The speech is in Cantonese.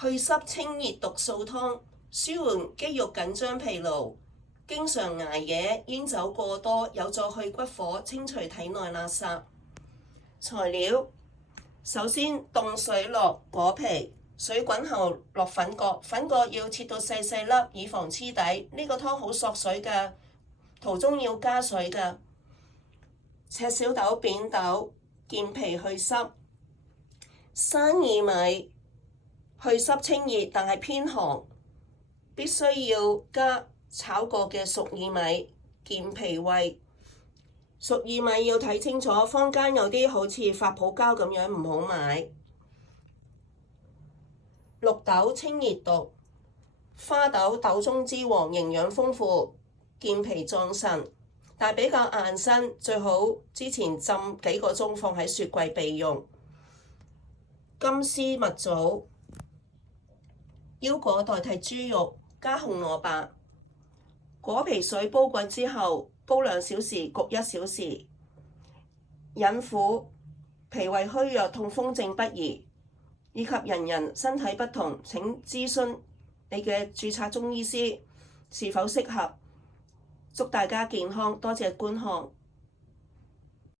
去濕清熱毒素湯，舒緩肌肉緊張疲勞。經常捱夜、煙酒過多，有助去骨火，清除體內垃圾。材料：首先凍水落果皮，水滾後落粉葛，粉葛要切到細細粒，以防黐底。呢個湯好索水㗎，途中要加水㗎。赤小豆、扁豆健脾去濕。生薏米去濕清熱，但係偏寒，必須要加炒過嘅熟薏米健脾胃。熟薏米要睇清楚，坊間有啲好似發泡膠咁樣，唔好買。綠豆清熱毒，花豆豆中之王，營養豐富，健脾壯腎，但係比較硬身，最好之前浸幾個鐘放喺雪櫃備用。金絲蜜棗，腰果代替豬肉，加紅蘿蔔。果皮水煲滾之後，煲2小時，焗1小時。引婦、脾胃虛弱、痛風症不宜，以及人人身體不同，請諮詢你嘅註冊中醫師是否適合。祝大家健康，多謝觀看。